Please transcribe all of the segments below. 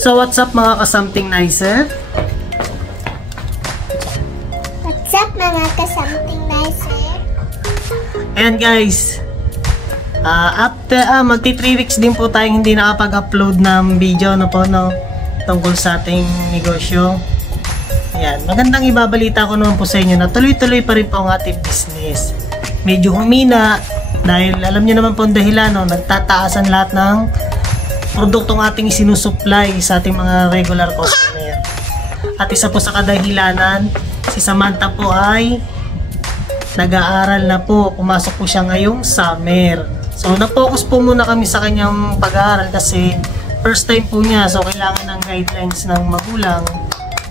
So what's up mga ka-something nicer? What's up mga ka-something nicer? And guys, after magti 3 weeks din po tayong hindi nakapag-upload ng video tungkol sa ating negosyo. Ayan, magandang ibabalita ko naman po sa inyo na tuloy-tuloy pa rin po ang ating business. Medyo humina dahil alam niyo naman po ang dahilan, nagtataasan lahat ng produktong ating sinusupply sa ating mga regular customer. At isa po sa kadahilanan, si Samantha po ay nag-aaral na po. Pumasok po siya ngayong summer. So, nag-focus po muna kami sa kanyang pag-aaral kasi first time po niya. So, kailangan ng guidelines ng magulang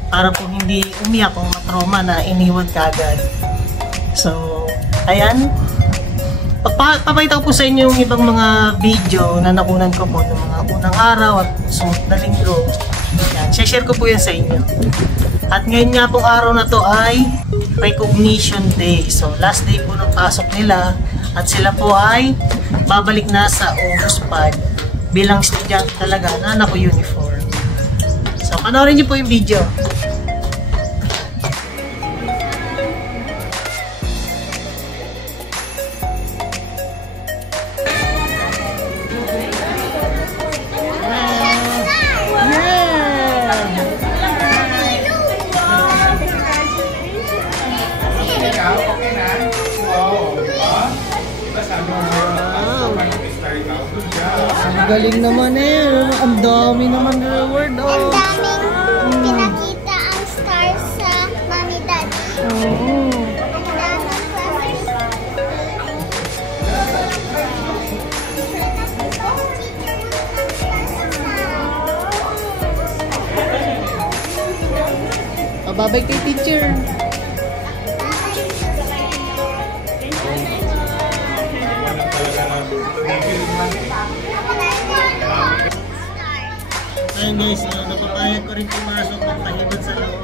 para po hindi umiyak o matrauma na iniwan kagad. So, ayan. Papakita ko po sa inyo yung ibang mga video na nakunan ko po ng mga unang araw at sumunod na linggo. Yan, share ko po yan sa inyo. At ngayon nga pong araw na to ay Recognition Day. So last day po ng pasok nila at sila po ay babalik na sa August 5 bilang estudyante talaga na naka-uniform. So panoorin niyo po yung video. Galing naman ang dami naman reward. Ang daming pinakita ang stars sa Mommy Dad. Babay kay teacher. Ayan guys, napapayag ko rin pumasok ng tahiban sa loob.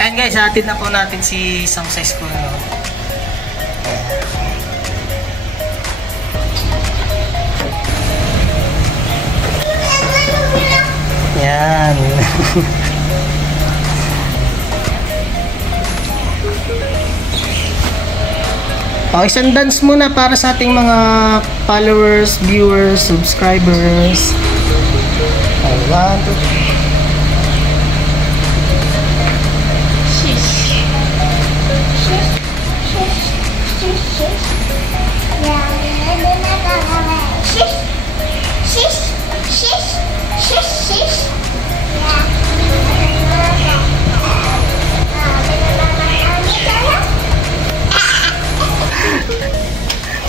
Ayan guys, hatid na po natin si Sam sa school. Ayan. Isang dance muna para sa ating mga followers, viewers, subscribers. 1, 2, 3.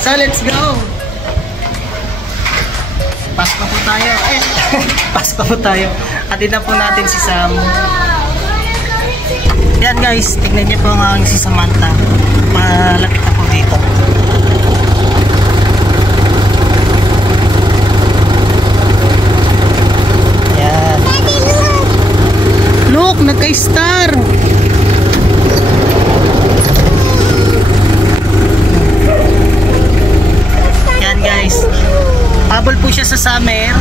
So, let's go! Pasko po tayo. Pasko po tayo. Atid na po natin si Sam. Yan guys, tignan niyo po ang si Samantha. Malapit na po dito. Yan. Look, nagka-star! Guys, habol po siya sa summer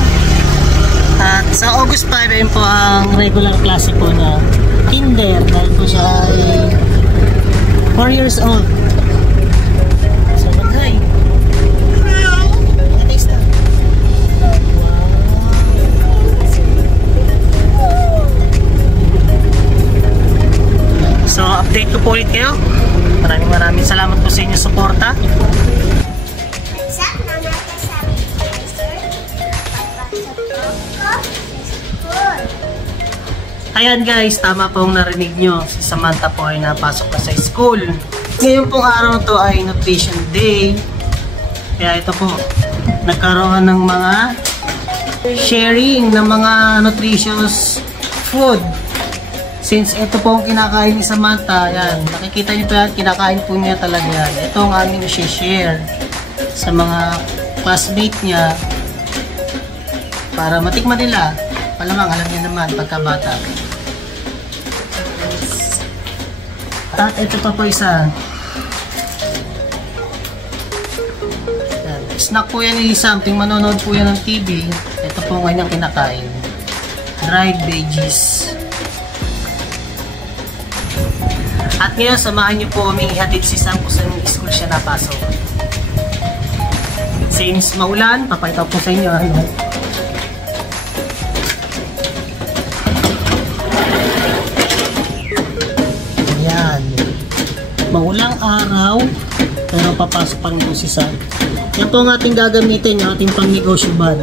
at sa August 5 ayun po ang regular klase po niya, kinder, dahil po siya ay 4 years old. So hi. So update ko po ulit kayo. Maraming salamat po sa inyong suporta. Ayan guys, tama pong narinig nyo. Si Samantha po ay napasok na sa school. Ngayon pong araw to ay Nutrition Day. Kaya ito po, nagkaroon ng mga sharing ng mga nutritious food. Since ito po ang kinakain ni Samantha, yan, nakikita nyo po yan, kinakain po niya talaga yan. Ito ang aming share sa mga classmate niya para matikman nila. Malamang alam niyo naman pagkabata. At ito pa po isa. snack po yan ni something, manonood po yan ng TV. Ito po ang kanyang kinakain. Dried veggies. At ngayon, samahan niyo po kaming ihatid si Sam kung saan school siya napasok. Since maulan, papakita po sa inyo ano. Ayan. Maulang araw, pero papasok pa rin po si Sam. Yan po ang ating gagamitin, yung ating pangnegosyo ban.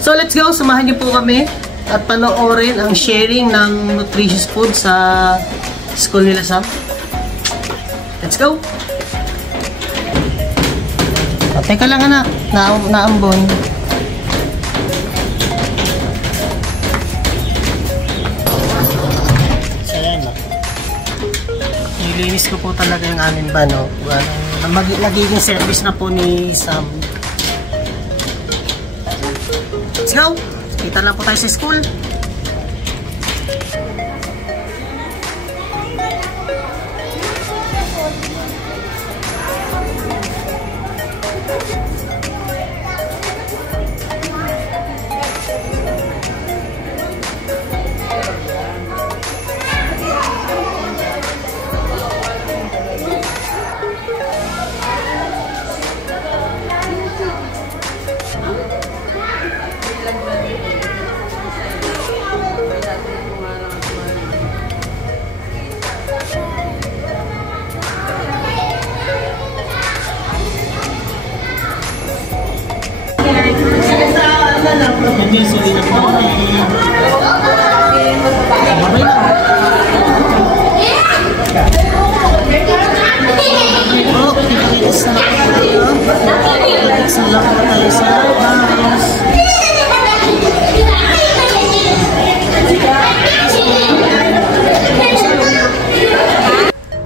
So let's go, samahan niyo po kami at panoorin ang sharing ng nutritious food sa school nila Sam. Let's go! O, teka lang anak, naambon. So yan, nilinis ko po talaga yung aming van, no? Nagiging service na po ni Sam. Let's go! Kita lang po tayo sa school.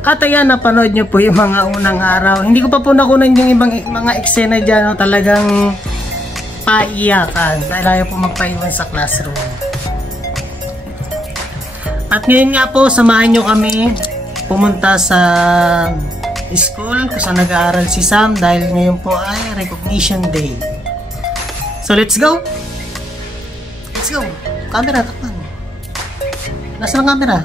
At ayan, napanood nyo po yung mga unang araw. Hindi ko pa po nakunan yung ibang mga eksena dyan, no? Talagang paiyakan dahil ayaw po magpaiwan sa classroom. At ngayon nga po, samahan nyo kami pumunta sa school kung saan nag-aaral si Sam dahil ngayon po ay Recognition Day. So let's go! Let's go! Camera, takpan. Nasaan ang camera?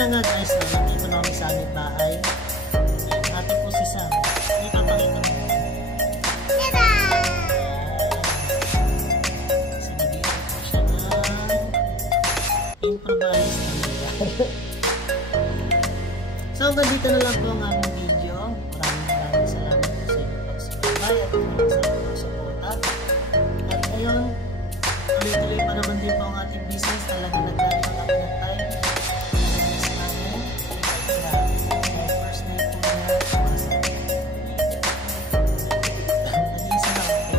na nga guys, nandito na kami sa aming bahay. Ate po si Sam. Dito pakita mo. Tada! So, nagiging po siya ng improvised na bahay. So, hanggang dito na lang po ang aming video. Maraming salamat po sa inyong pagsubaybay at maraming salamat po sa suporta. At ngayon, tuloy-tuloy pa naman din po ang ating business. Talaga nagdali ang kami ng time. Sa amin, first night po na nag-iisa na ako.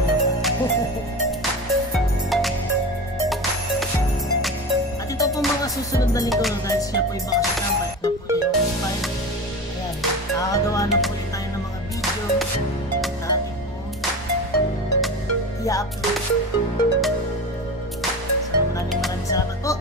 At ito po mga susunod na linggo dahil siya po iba kasi balik na po niya yung spine. Ayan, nakakagawa na po ulit tayo ng mga video na ating po i-upload. So maraming salamat po.